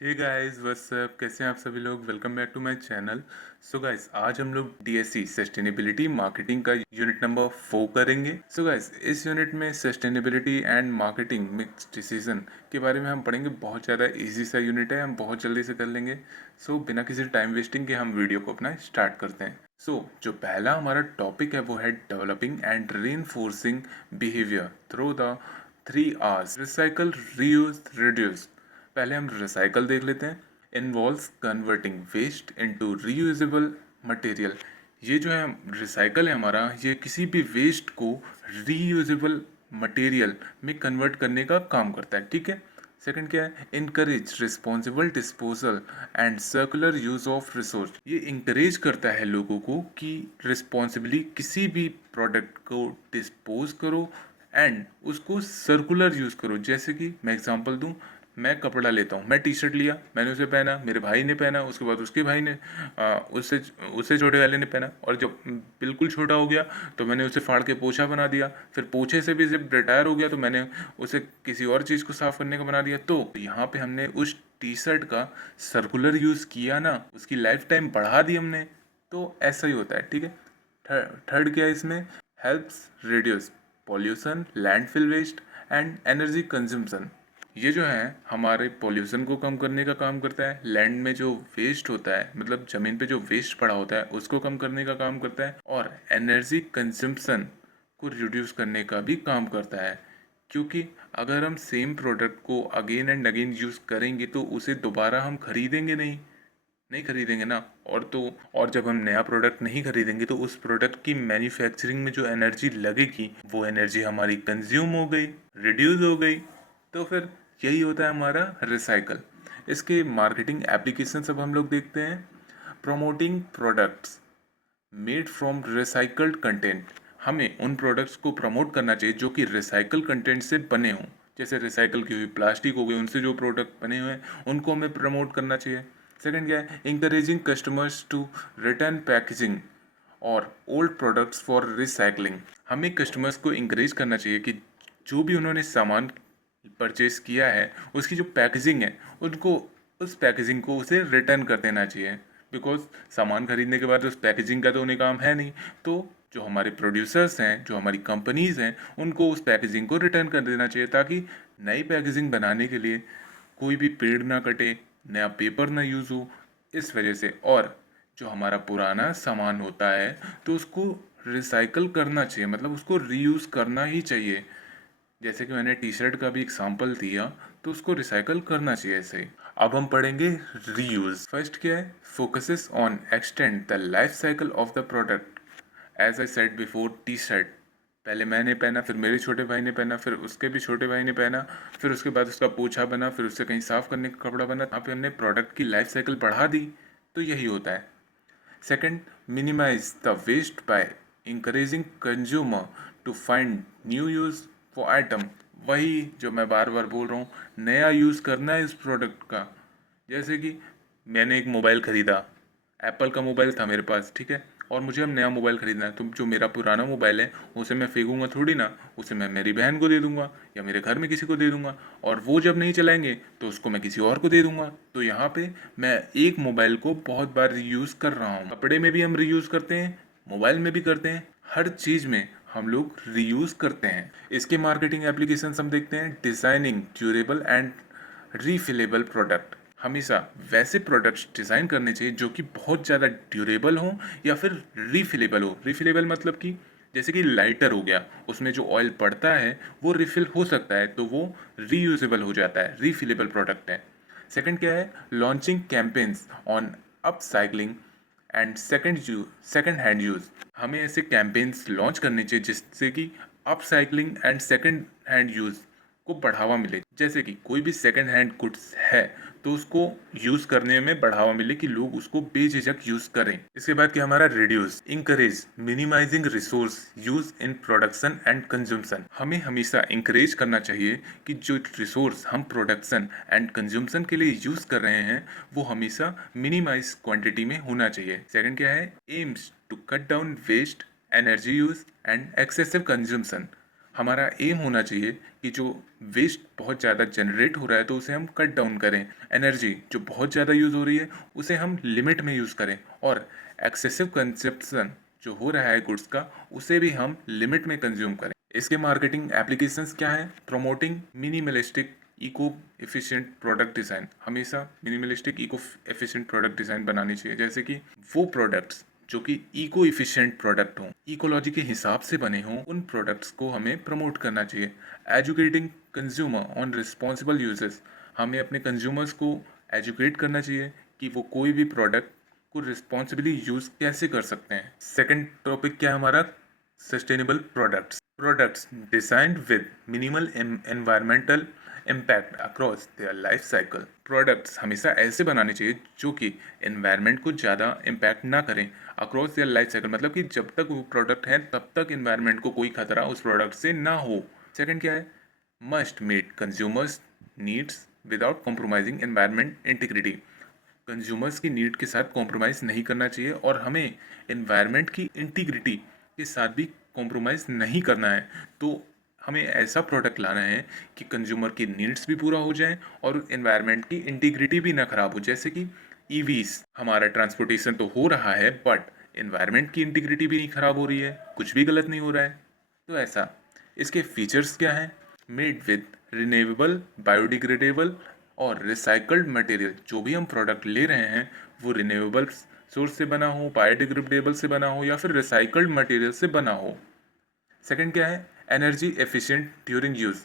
Hey guys what's up, कैसे हैं आप सभी लोग। Welcome back to my channel. So guys, आज हम लोग डीएससी सस्टेनेबिलिटी मार्केटिंग का यूनिट नंबर 4 करेंगे। सो गाइस, इस यूनिट में sustainability and marketing mix decision के बारे में हम पढ़ेंगे। बहुत ज़्यादा इजी सा यूनिट है, हम बहुत जल्दी से कर लेंगे। सो बिना किसी टाइम वेस्टिंग के हम वीडियो को अपना स्टार्ट करते हैं। जो पहला हमारा टॉपिक है वो है developing and reinforcing behaviour through the 3 R's: recycle, reuse, reduce. पहले हम रिसाइकल देख लेते हैं। Involves converting waste into reusable material. ये जो है रिसाइकल है हमारा, ये किसी भी वेस्ट को रीयूजेबल मटेरियल में कन्वर्ट करने का काम करता है। ठीक है। सेकंड क्या है? Encourage responsible disposal and circular use of resource. ये इंकरेज करता है लोगों को कि रिस्पॉन्सिबली किसी भी प्रोडक्ट को डिस्पोज करो एंड उसको सर्कुलर यूज़ करो। जैसे कि मैं एग्जांपल दूं, मैं कपड़ा लेता हूँ, मैं टी शर्ट लिया, मैंने उसे पहना, मेरे भाई ने पहना, उसके बाद उसके भाई ने उससे उससे छोटे वाले ने पहना, और जब बिल्कुल छोटा हो गया तो मैंने उसे फाड़ के पोछा बना दिया। फिर पोछे से भी जब रिटायर हो गया तो मैंने उसे किसी और चीज़ को साफ करने का बना दिया। तो यहाँ पे हमने उस टी शर्ट का सर्कुलर यूज़ किया ना, उसकी लाइफ टाइम बढ़ा दी हमने। तो ऐसा ही होता है। ठीक है। थर्ड क्या है इसमें? Helps reduce pollution, landfill waste and energy consumption. ये जो है हमारे पॉल्यूशन को कम करने का काम करता है। लैंड में जो वेस्ट होता है, मतलब ज़मीन पे जो वेस्ट पड़ा होता है, उसको कम करने का काम करता है। और एनर्जी कंजम्पशन को रिड्यूस करने का भी काम करता है। क्योंकि अगर हम सेम प्रोडक्ट को अगेन एंड अगेन यूज़ करेंगे तो उसे दोबारा हम खरीदेंगे नहीं, नहीं खरीदेंगे ना। और जब हम नया प्रोडक्ट नहीं खरीदेंगे तो उस प्रोडक्ट की मैन्युफैक्चरिंग में जो एनर्जी लगेगी वो एनर्जी हमारी कंज्यूम हो गई, रिड्यूस हो गई। तो फिर यही होता है हमारा रिसाइकल। इसके मार्केटिंग एप्लीकेशन अब हम लोग देखते हैं। Promoting products made from recycled content. हमें उन प्रोडक्ट्स को प्रमोट करना चाहिए जो कि रिसाइकल कंटेंट से बने हों। जैसे रिसाइकल की हुई प्लास्टिक हो गई, उनसे जो प्रोडक्ट बने हुए हैं उनको हमें प्रमोट करना चाहिए। सेकंड क्या है? Encouraging customers to return packaging और ओल्ड प्रोडक्ट्स फॉर रिसाइकलिंग। हमें कस्टमर्स को इंकरेज करना चाहिए कि जो भी उन्होंने सामान परचेज किया है उसकी जो पैकेजिंग है उनको उस पैकेजिंग को उसे रिटर्न कर देना चाहिए। बिकॉज सामान खरीदने के बाद उस पैकेजिंग का तो उन्हें काम है नहीं। तो जो हमारे प्रोड्यूसर्स हैं, जो हमारी कंपनीज़ हैं, उनको उस पैकेजिंग को रिटर्न कर देना चाहिए ताकि नई पैकेजिंग बनाने के लिए कोई भी पेड़ ना कटे, नया पेपर ना यूज़ हो। इस वजह से, और जो हमारा पुराना सामान होता है तो उसको रिसाइकल करना चाहिए, मतलब उसको रीयूज़ करना ही चाहिए। जैसे कि मैंने टी शर्ट का भी एग्जांपल दिया, तो उसको रिसाइकल करना चाहिए ऐसे ही। अब हम पढ़ेंगे रीयूज। फर्स्ट क्या है? Focuses on extend the life cycle of the product. As I said before, T shirt पहले मैंने पहना, फिर मेरे छोटे भाई ने पहना, फिर उसके भी छोटे भाई ने पहना, फिर उसके बाद उसका पोछा बना, फिर उससे कहीं साफ करने का कपड़ा बना। यहाँ पे हमने प्रोडक्ट की लाइफ साइकिल बढ़ा दी। तो यही होता है। Second, minimise the waste by encouraging consumer to find new use for item. वही जो मैं बार बार बोल रहा हूँ, नया यूज़ करना है इस प्रोडक्ट का। जैसे कि मैंने एक मोबाइल ख़रीदा, एप्पल का मोबाइल था मेरे पास, ठीक है, और मुझे अब नया मोबाइल ख़रीदना है। तो जो मेरा पुराना मोबाइल है उसे मैं फेंकूंगा थोड़ी ना, उसे मैं मेरी बहन को दे दूंगा या मेरे घर में किसी को दे दूंगा, और वो जब नहीं चलाएंगे तो उसको मैं किसी और को दे दूंगा। तो यहाँ पे मैं एक मोबाइल को बहुत बार रीयूज़ कर रहा हूँ। कपड़े में भी हम रीयूज़ करते हैं, मोबाइल में भी करते हैं, हर चीज़ में हम लोग रीयूज़ करते हैं। इसके मार्केटिंग एप्लीकेशन हम देखते हैं। Designing durable and refillable product. हमेशा वैसे प्रोडक्ट्स डिज़ाइन करने चाहिए जो कि बहुत ज़्यादा ड्यूरेबल हो या फिर रीफिलेबल हो। रीफिलेबल मतलब कि जैसे कि लाइटर हो गया, उसमें जो ऑयल पड़ता है वो रिफिल हो सकता है, तो वो रीयूजेबल हो जाता है, रीफिलेबल प्रोडक्ट है। सेकंड क्या है? Launching campaigns on upcycling and second hand use. हमें ऐसे कैंपेन्स लॉन्च करने चाहिए जिससे कि upcycling and second hand use को बढ़ावा मिले। जैसे कि कोई भी सेकंड हैंड गुड्स है तो उसको यूज़ करने में बढ़ावा मिले कि लोग उसको बेझिझक यूज़ करें। इसके बाद कि हमारा reduce, encourage minimising resource use in production and consumption. हमें हमेशा इंकरेज करना चाहिए कि जो रिसोर्स हम प्रोडक्शन एंड कंज्यूमशन के लिए यूज़ कर रहे हैं वो हमेशा मिनिमाइज क्वांटिटी में होना चाहिए। सेकंड क्या है? Aims to cut down waste, energy use and excessive consumption. हमारा एम होना चाहिए कि जो वेस्ट बहुत ज़्यादा जनरेट हो रहा है तो उसे हम कट डाउन करें। एनर्जी जो बहुत ज़्यादा यूज़ हो रही है उसे हम लिमिट में यूज़ करें, और एक्सेसिव कंजप्शन जो हो रहा है गुड्स का उसे भी हम लिमिट में कंज्यूम करें। इसके मार्केटिंग एप्लीकेशंस क्या है? Promoting minimalistic eco efficient product design. हमेशा minimalistic eco efficient product design बनानी चाहिए, जैसे कि वो प्रोडक्ट्स जो कि इको इफिशिएंट प्रोडक्ट हों, इकोलॉजी के हिसाब से बने हों, उन प्रोडक्ट्स को हमें प्रमोट करना चाहिए। Educating consumer on responsible uses. हमें अपने कंज्यूमर्स को एजुकेट करना चाहिए कि वो कोई भी प्रोडक्ट को रिस्पॉन्सिबली यूज़ कैसे कर सकते हैं। सेकंड टॉपिक क्या है हमारा? Sustainable products. Products designed with minimal environmental impact across their life cycle. Products हमेशा ऐसे बनाने चाहिए जो कि एनवायरनमेंट को ज़्यादा इम्पैक्ट ना करें अक्रॉस देयर लाइफ साइकिल, मतलब कि जब तक वो प्रोडक्ट है तब तक एनवायरनमेंट को कोई खतरा उस प्रोडक्ट से ना हो। सेकंड क्या है? Must meet consumers needs without compromising environment integrity. Consumers की नीड के साथ कॉम्प्रोमाइज़ नहीं करना चाहिए और हमें एनवायरनमेंट की इंटीग्रिटी के साथ भी कॉम्प्रोमाइज़ नहीं करना है। तो हमें ऐसा प्रोडक्ट लाना है कि कंज्यूमर की नीड्स भी पूरा हो जाए और एनवायरनमेंट की इंटीग्रिटी भी ना ख़राब हो। जैसे कि ईवीज़, हमारा ट्रांसपोर्टेशन तो हो रहा है बट एनवायरनमेंट की इंटीग्रिटी भी नहीं ख़राब हो रही है, कुछ भी गलत नहीं हो रहा है। तो ऐसा इसके फीचर्स क्या हैं? मेड विद रिन्यूएबल, बायोडिग्रेडेबल और रिसाइकल्ड मटेरियल। जो भी हम प्रोडक्ट ले रहे हैं वो रिन्यूएबल सोर्स से बना हो, बायोडिग्रेडेबल से बना हो या फिर रिसाइकल्ड मटेरियल से बना हो। सेकंड क्या है? Energy efficient during use.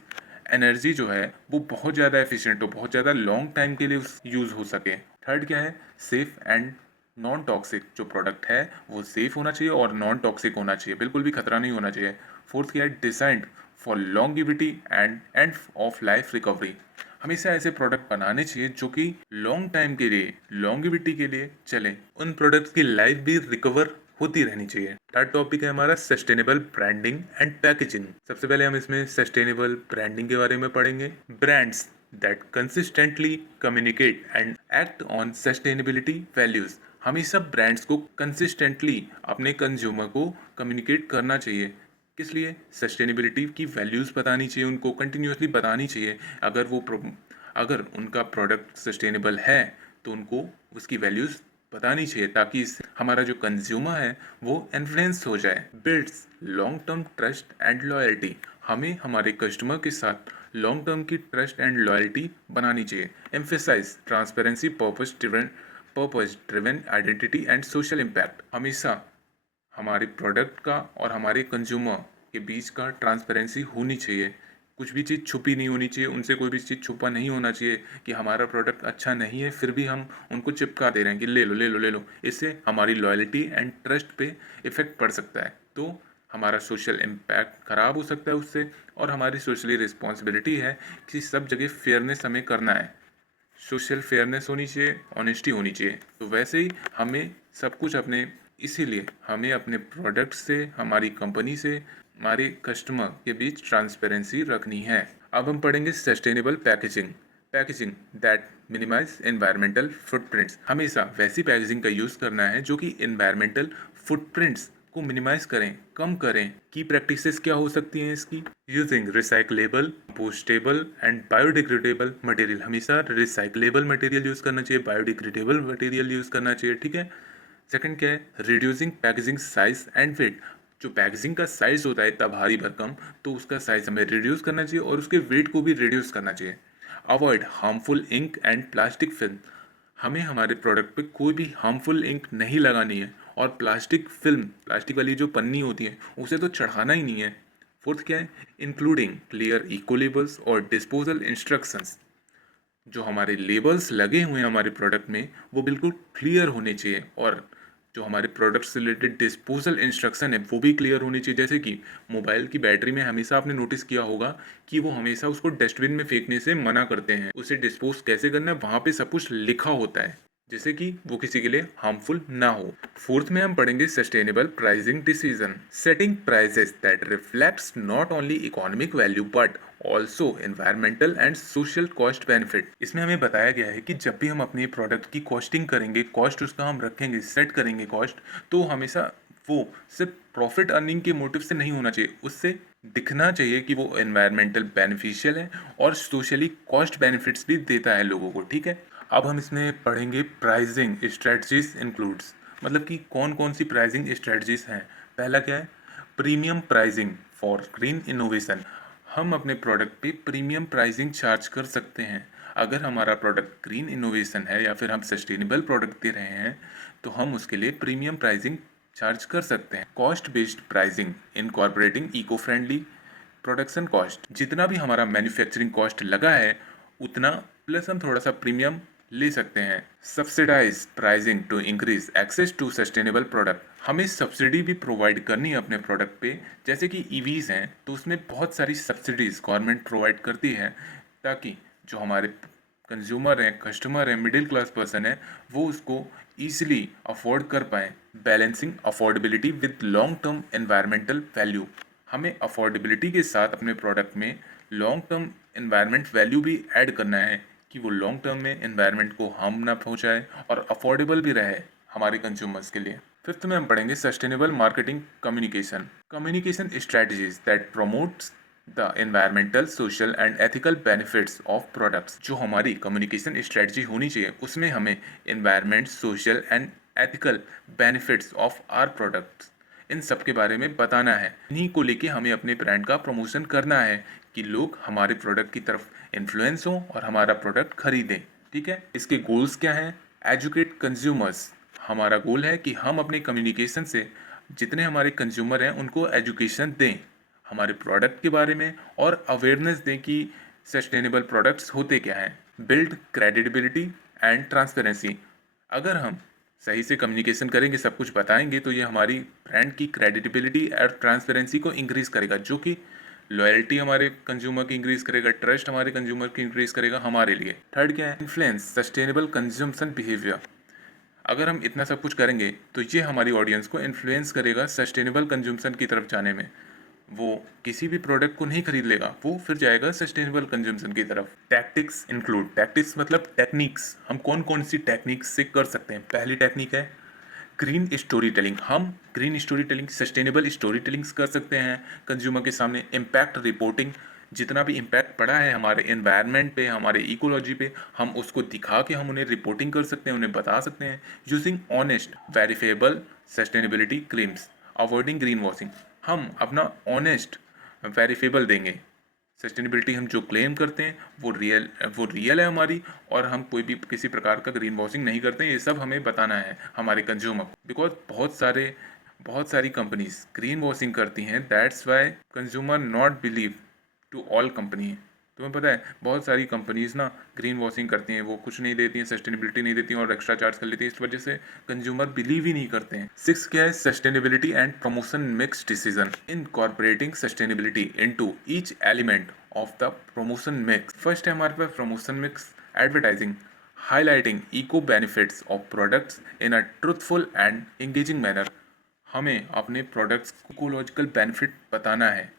Energy जो है वो बहुत ज़्यादा एफिशिएंट हो, बहुत ज़्यादा लॉन्ग टाइम के लिए यूज़ हो सके। थर्ड क्या है? Safe and non toxic. जो प्रोडक्ट है वो सेफ होना चाहिए और नॉन टॉक्सिक होना चाहिए, बिल्कुल भी खतरा नहीं होना चाहिए। फोर्थ क्या है? Designed for longevity and end of life recovery. हमेशा ऐसे प्रोडक्ट बनाने चाहिए जो कि लॉन्ग टाइम के लिए, लॉन्गिविटी के लिए चले। उन प्रोडक्ट्स की लाइफ भी रिकवर होती रहनी चाहिए। थर्ड टॉपिक है हमारा सस्टेनेबल ब्रांडिंग एंड पैकेजिंग। सबसे पहले हम इसमें सस्टेनेबल ब्रांडिंग के बारे में पढ़ेंगे। Brands that consistently communicate and act on sustainability values. हमेशा ब्रांड्स को कंसिस्टेंटली अपने कंज्यूमर को कम्युनिकेट करना चाहिए। किस लिए? सस्टेनेबिलिटी की वैल्यूज़ बतानी चाहिए, उनको कंटिन्यूसली बतानी चाहिए। अगर उनका प्रोडक्ट सस्टेनेबल है तो उनको उसकी वैल्यूज़ बतानी चाहिए, ताकि हमारा जो कंज्यूमर है वो इन्फ्लुएंस हो जाए। Builds long term trust and loyalty. हमें हमारे कस्टमर के साथ लॉन्ग टर्म की ट्रस्ट एंड लॉयल्टी बनानी चाहिए। Emphasise transparency, purpose driven identity and social impact. हमेशा हमारे प्रोडक्ट का और हमारे कंज्यूमर के बीच का ट्रांसपेरेंसी होनी चाहिए। कुछ भी चीज़ छुपी नहीं होनी चाहिए, उनसे कोई भी चीज़ छुपा नहीं होना चाहिए कि हमारा प्रोडक्ट अच्छा नहीं है फिर भी हम उनको चिपका दे रहे हैं कि ले लो ले लो ले लो। इससे हमारी लॉयल्टी एंड ट्रस्ट पे इफ़ेक्ट पड़ सकता है, तो हमारा सोशल इम्पैक्ट ख़राब हो सकता है उससे। और हमारी सोशली रिस्पॉन्सिबिलिटी है कि सब जगह फेयरनेस हमें करना है। सोशल फेयरनेस होनी चाहिए, ऑनेस्टी होनी चाहिए। तो वैसे ही हमें सब कुछ अपने, इसीलिए हमें अपने प्रोडक्ट से, हमारी कंपनी से, हमारे कस्टमर के बीच ट्रांसपेरेंसी रखनी है। अब हम पढ़ेंगे sustainable packaging. Packaging that minimise environmental footprints. हमेशा वैसी पैकेजिंग का यूज़ करना है जो कि एनवायरमेंटल फुटप्रिंट्स को मिनिमाइज करें, कम करें। की प्रैक्टिसेस क्या हो सकती हैं इसकी? Using recyclable, postable and biodegradable material. हमेशा रिसाइकलेबल मटेरियल यूज़ करना चाहिए, बायोडिग्रेडेबल मटेरियल यूज़ करना चाहिए, ठीक है। सेकंड क्या है? Reducing packaging size and weight. जो पैकेजिंग का साइज होता है इतना भारी भरकम, तो उसका साइज हमें रिड्यूस करना चाहिए और उसके वेट को भी रिड्यूस करना चाहिए। Avoid harmful ink and plastic film. हमें हमारे प्रोडक्ट पे कोई भी हार्मफुल इंक नहीं लगानी है और प्लास्टिक फिल्म, प्लास्टिक वाली जो पन्नी होती है उसे तो चढ़ाना ही नहीं है। फोर्थ क्या है? इंक्लूडिंग क्लियर इको लेबल्स और डिस्पोजल इंस्ट्रक्शंस। जो हमारे लेबल्स लगे हुए हैं हमारे प्रोडक्ट में वो बिल्कुल क्लियर होने चाहिए, और जो हमारे प्रोडक्ट से रिलेटेड डिस्पोजल इंस्ट्रक्शन है वो भी क्लियर होनी चाहिए। जैसे कि मोबाइल की बैटरी में हमेशा आपने नोटिस किया होगा कि वो हमेशा उसको डस्टबिन में फेंकने से मना करते हैं, उसे डिस्पोज कैसे करना है वहाँ पे सब कुछ लिखा होता है, जिससे कि वो किसी के लिए हार्मफुल ना हो। फोर्थ में हम पढ़ेंगे sustainable pricing decision. Setting prices that reflects not only economic value but also environmental and social cost benefit. इसमें हमें बताया गया है कि जब भी हम अपने प्रोडक्ट की कॉस्टिंग करेंगे, कॉस्ट उसका हम रखेंगे, सेट करेंगे कॉस्ट, तो हमेशा वो सिर्फ प्रॉफिट अर्निंग के मोटिव से नहीं होना चाहिए, उससे दिखना चाहिए कि वो एनवायरमेंटल बेनिफिशियल है और सोशली कॉस्ट बेनिफिट्स भी देता है लोगों को, ठीक है। अब हम इसमें पढ़ेंगे प्राइसिंग स्ट्रेटजीज इंक्लूड्स, मतलब कि कौन कौन सी प्राइसिंग स्ट्रेटजीज हैं। पहला क्या है, premium pricing for green innovation. हम अपने प्रोडक्ट पे प्रीमियम प्राइसिंग चार्ज कर सकते हैं। अगर हमारा प्रोडक्ट ग्रीन इनोवेशन है या फिर हम सस्टेनेबल प्रोडक्ट दे रहे हैं तो हम उसके लिए प्रीमियम प्राइसिंग चार्ज कर सकते हैं। Cost based pricing incorporating eco friendly production cost, जितना भी हमारा मैन्युफैक्चरिंग कॉस्ट लगा है उतना प्लस हम थोड़ा सा प्रीमियम ले सकते हैं। Subsidise pricing to increase access to sustainable product, हमें सब्सिडी भी प्रोवाइड करनी है अपने प्रोडक्ट पे। जैसे कि ईवीज हैं तो उसमें बहुत सारी सब्सिडीज गवर्नमेंट प्रोवाइड करती है ताकि जो हमारे कंज्यूमर हैं, कस्टमर हैं, मिडिल क्लास पर्सन है, वो उसको ईजिली अफोर्ड कर पाएँ। Balancing affordability with long term environmental value, हमें अफोर्डेबिलिटी के साथ अपने प्रोडक्ट में लॉन्ग टर्म एनवायरमेंट वैल्यू भी ऐड करना है कि वो लॉन्ग टर्म में एनवायरमेंट को हार्म ना पहुंचाए और अफोर्डेबल भी रहे हमारे कंज्यूमर्स के लिए। फिफ्थ में हम पढ़ेंगे sustainable marketing communication, communication strategies that promotes the environmental social and ethical benefits of products. जो हमारी कम्युनिकेशन स्ट्रेटजी होनी चाहिए उसमें हमें environment, social and ethical benefits of our products, इन सब के बारे में बताना है। इन्हीं को लेके हमें अपने ब्रांड का प्रमोशन करना है कि लोग हमारे प्रोडक्ट की तरफ इन्फ्लुएंस हों और हमारा प्रोडक्ट खरीदें, ठीक है। इसके गोल्स क्या हैं, एजुकेट कंज्यूमर्स, हमारा गोल है कि हम अपने कम्युनिकेशन से जितने हमारे कंज्यूमर हैं उनको एजुकेशन दें हमारे प्रोडक्ट के बारे में और अवेयरनेस दें कि सस्टेनेबल प्रोडक्ट्स होते क्या हैं। बिल्ड क्रेडिबिलिटी एंड ट्रांसपेरेंसी, अगर हम सही से कम्युनिकेशन करेंगे, सब कुछ बताएंगे तो ये हमारी ब्रांड की क्रेडिबिलिटी और ट्रांसपेरेंसी को इंक्रीज़ करेगा, जो कि लॉयल्टी हमारे कंज्यूमर की इंक्रीज़ करेगा, ट्रस्ट हमारे कंज्यूमर की इंक्रीज़ करेगा हमारे लिए। थर्ड क्या है, इन्फ्लुएंस सस्टेनेबल कंज्यूमशन बिहेवियर, अगर हम इतना सब कुछ करेंगे तो ये हमारी ऑडियंस को इन्फ्लुएंस करेगा सस्टेनेबल कंज्यूमशन की तरफ जाने में। वो किसी भी प्रोडक्ट को नहीं खरीद लेगा, वो फिर जाएगा सस्टेनेबल कंज्यूमशन की तरफ। टैक्टिक्स इंक्लूड, टैक्टिक्स मतलब टेक्निक्स, हम कौन कौन सी टेक्निक्स से कर सकते हैं। पहली टेक्निक है ग्रीन स्टोरी टेलिंग, हम green story telling, sustainable story tellings कर सकते हैं कंज्यूमर के सामने। इम्पैक्ट रिपोर्टिंग, जितना भी इम्पैक्ट पड़ा है हमारे एनवायरनमेंट पे, हमारे इकोलॉजी पे, हम उसको दिखा के हम उन्हें रिपोर्टिंग कर सकते हैं, उन्हें बता सकते हैं। Using honest verifiable sustainability claims, avoiding green washing, हम अपना ऑनेस्ट वेरीफेबल देंगे। सस्टेनेबिलिटी हम जो क्लेम करते हैं वो रियल है हमारी, और हम कोई भी किसी प्रकार का ग्रीन वॉशिंग नहीं करते हैं। ये सब हमें बताना है हमारे कंज्यूमर को, बिकॉज बहुत सारी कंपनीज ग्रीन वॉशिंग करती हैं। That's why consumer not believe to all company. तुम्हें पता है बहुत सारी कंपनीज ना ग्रीन वॉशिंग करती हैं, वो कुछ नहीं देती हैं, सस्टेनेबिलिटी नहीं देती हैं और एक्स्ट्रा चार्ज कर लेती हैं, इस वजह से कंज्यूमर बिलीव ही नहीं करते हैं। सिक्स क्या है, sustainability and promotion mix decision, incorporating sustainability into each element of the promotion mix. First है हमारे पास promotion mix, advertising highlighting eco benefits of products in a truthful and engaging manner, हमें अपने प्रोडक्ट्स को ecological benefit बताना है,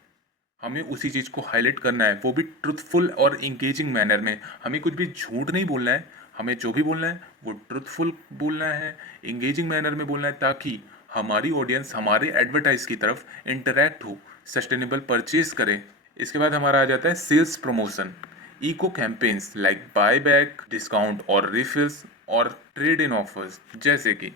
हमें उसी चीज़ को हाईलाइट करना है, वो भी ट्रुथफुल और इंगेजिंग मैनर में। हमें कुछ भी झूठ नहीं बोलना है, हमें जो भी बोलना है वो ट्रुथफुल बोलना है, इंगेजिंग मैनर में बोलना है, ताकि हमारी ऑडियंस हमारे एडवर्टाइज की तरफ इंटरेक्ट हो, सस्टेनेबल परचेज करे। इसके बाद हमारा आ जाता है sales promotion, eco campaigns like buy back, discount और रिफिल्स और ट्रेड इन ऑफर्स। जैसे कि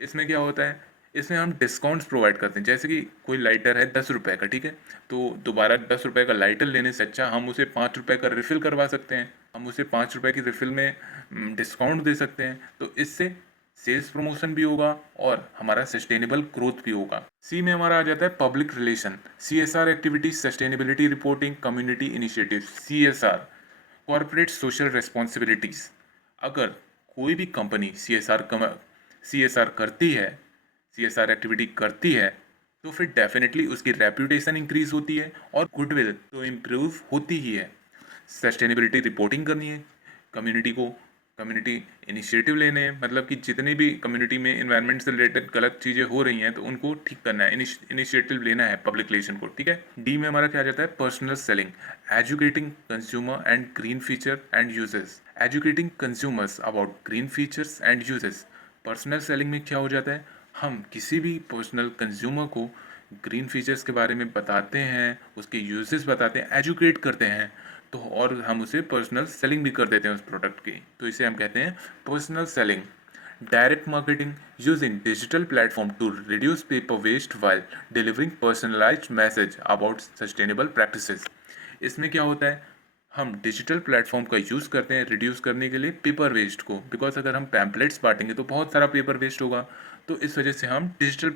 इसमें क्या होता है, इसमें हम डिस्काउंट्स प्रोवाइड करते हैं। जैसे कि कोई लाइटर है 10 रुपये का, ठीक है, तो दोबारा 10 रुपये का लाइटर लेने से अच्छा हम उसे 5 रुपये का रिफ़िल करवा सकते हैं, हम उसे 5 रुपये की रिफ़िल में डिस्काउंट दे सकते हैं। तो इससे सेल्स प्रमोशन भी होगा और हमारा सस्टेनेबल ग्रोथ भी होगा। सी में हमारा आ जाता है public relation, CSR activities, sustainability reporting, community initiative. CSR corporate social responsibilities, अगर कोई भी कंपनी CSR करती है, CSR एक्टिविटी करती है, तो फिर डेफिनेटली उसकी रेप्यूटेशन इंक्रीज होती है और गुडविल तो इम्प्रूव होती ही है। सस्टेनेबिलिटी रिपोर्टिंग करनी है, कम्युनिटी इनिशिएटिव लेने हैं, मतलब कि जितनी भी कम्युनिटी में इन्वायरमेंट से रिलेटेड गलत चीज़ें हो रही हैं तो उनको ठीक करना है, इनिशिएटिव लेना है पब्लिक रिलेशन को, ठीक है। डी में हमारा क्या आ जाता है, personal selling, educating consumer and green feature and uses, educating consumers about green features and uses. Personal selling में क्या हो जाता है, हम किसी भी पर्सनल कंज्यूमर को ग्रीन फीचर्स के बारे में बताते हैं, उसके यूजेस बताते हैं, एजुकेट करते हैं, तो और हम उसे पर्सनल सेलिंग भी कर देते हैं उस प्रोडक्ट की, तो इसे हम कहते हैं personal selling. Direct marketing, using digital platform to reduce paper waste while delivering personalised message about sustainable practices. इसमें क्या होता है, हम डिजिटल प्लेटफॉर्म का यूज़ करते हैं रिड्यूस करने के लिए पेपर वेस्ट को, बिकॉज अगर हम पैम्पलेट्स बांटेंगे तो बहुत सारा पेपर वेस्ट होगा, तो इस वजह से हम डिजिटल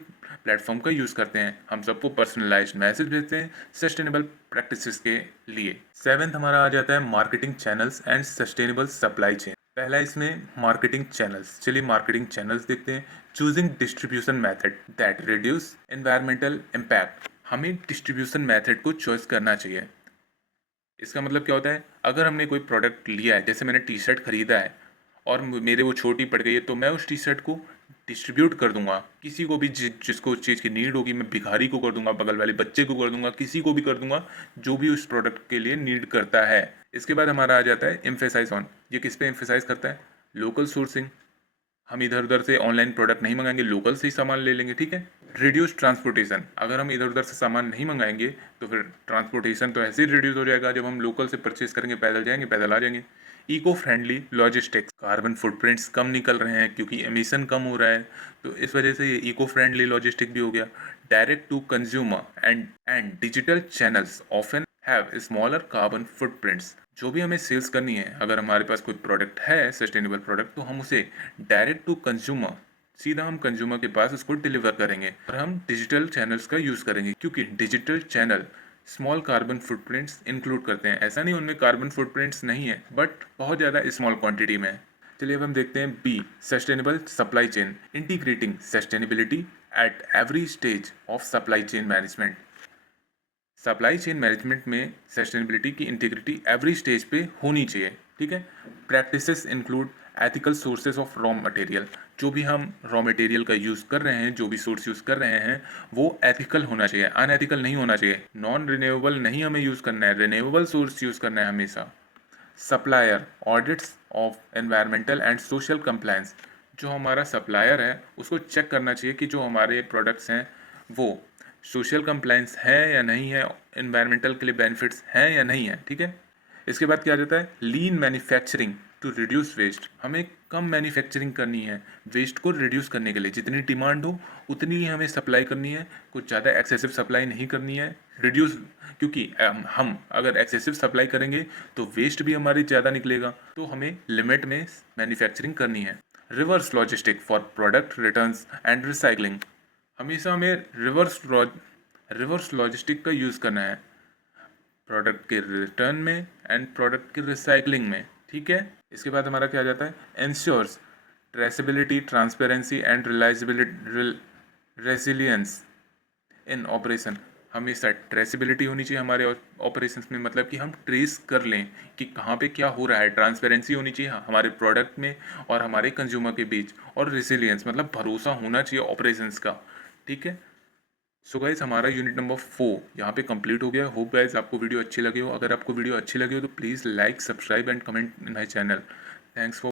प्लेटफॉर्म का यूज़ करते हैं। हम सबको पर्सनलाइज्ड मैसेज भेजते हैं सस्टेनेबल प्रैक्टिसेस के लिए। सेवेंथ हमारा आ जाता है marketing channels and sustainable supply chain. पहला इसमें मार्केटिंग चैनल्स, चलिए मार्केटिंग चैनल्स देखते हैं। Choosing distribution method that reduce environmental impact, हमें डिस्ट्रीब्यूशन मेथड को चॉइस करना चाहिए। इसका मतलब क्या होता है, अगर हमने कोई प्रोडक्ट लिया है, जैसे मैंने टी शर्ट खरीदा है और मेरे वो छोटी पड़ गई है, तो मैं उस टी शर्ट को डिस्ट्रीब्यूट कर दूंगा किसी को भी जिसको उस चीज़ की नीड होगी। मैं भिखारी को कर दूंगा, बगल वाले बच्चे को कर दूंगा, किसी को भी कर दूंगा जो भी उस प्रोडक्ट के लिए नीड करता है। इसके बाद हमारा आ जाता है एम्फेसाइज ऑन, ये किस पे एम्फेसाइज करता है, लोकल सोर्सिंग। हम इधर उधर से ऑनलाइन प्रोडक्ट नहीं मंगाएंगे, लोकल से ही सामान ले लेंगे, ठीक है। रिड्यूस ट्रांसपोर्टेशन, अगर हम इधर उधर से सामान नहीं मंगाएंगे तो फिर ट्रांसपोर्टेशन तो ऐसे ही रिड्यूस हो जाएगा, जब हम लोकल से परचेज करेंगे पैदल जाएंगे पैदल आ जाएंगे। Eco friendly logistics, carbon footprints कम निकल रहे हैं क्योंकि एमिशन कम हो रहा है, तो इस वजह से ये इको फ्रेंडली लॉजिस्टिक भी हो गया। Direct to consumer and digital channels often have smaller carbon footprints, जो भी हमें सेल्स करनी है, अगर हमारे पास कोई प्रोडक्ट है सस्टेनेबल प्रोडक्ट, तो हम उसे डायरेक्ट टू कंज्यूमर, सीधा हम कंज्यूमर के पास उसको डिलीवर करेंगे और हम डिजिटल चैनल्स का यूज़ करेंगे, क्योंकि digital channel small carbon footprints include करते हैं। ऐसा नहीं उनमें कार्बन फुटप्रिंट्स नहीं है, बट बहुत ज़्यादा स्मॉल क्वांटिटी में है। चलिए अब हम देखते हैं B, sustainable supply chain, integrating sustainability at every stage of supply chain management. Supply chain management में सस्टेनेबिलिटी की इंटीग्रिटी एवरी स्टेज पे होनी चाहिए, ठीक है। Practices include ethical sources of raw material, जो भी हम रॉ मटेरियल का यूज़ कर रहे हैं, जो भी सोर्स यूज़ कर रहे हैं, वो एथिकल होना चाहिए, अनएथिकल नहीं होना चाहिए। नॉन रिन्यूएबल नहीं हमें यूज़ करना है, रिन्यूएबल सोर्स यूज़ करना है हमेशा। Supplier audits of environmental and social compliance, जो हमारा सप्लायर है उसको चेक करना चाहिए कि जो हमारे प्रोडक्ट्स हैं वो सोशल कंप्लायंस है या नहीं है, एनवायरमेंटल के लिए बेनिफिट्स हैं या नहीं है, ठीक है। इसके बाद क्या आ जाता है, lean manufacturing to reduce waste, हमें कम मैन्युफैक्चरिंग करनी है वेस्ट को रिड्यूस करने के लिए। जितनी डिमांड हो उतनी ही हमें सप्लाई करनी है, कुछ ज़्यादा एक्सेसिव सप्लाई नहीं करनी है। रिड्यूस, क्योंकि हम अगर एक्सेसिव सप्लाई करेंगे तो वेस्ट भी हमारी ज़्यादा निकलेगा, तो हमें लिमिट में मैन्युफैक्चरिंग करनी है। Reverse logistic for product returns and recycling, हमेशा हमें रिवर्स लॉजिस्टिक का यूज़ करना है प्रोडक्ट के रिटर्न में एंड प्रोडक्ट की रिसाइकलिंग में, ठीक है। इसके बाद हमारा क्या आ जाता है, ensures traceability, transparency and resilience in operation, हमेशा ट्रेसेबिलिटी होनी चाहिए हमारे ऑपरेशंस में, मतलब कि हम ट्रेस कर लें कि कहाँ पे क्या हो रहा है। ट्रांसपेरेंसी होनी चाहिए हमारे प्रोडक्ट में और हमारे कंज्यूमर के बीच, और रेजिलियंस मतलब भरोसा होना चाहिए ऑपरेशंस का, ठीक है। सो गाइज हमारा यूनिट नंबर 4 यहाँ पे कंप्लीट हो गया। होप गाइज आपको वीडियो अच्छी लगी हो। अगर आपको वीडियो अच्छी लगी हो तो please like, subscribe and comment in my channel. Thanks for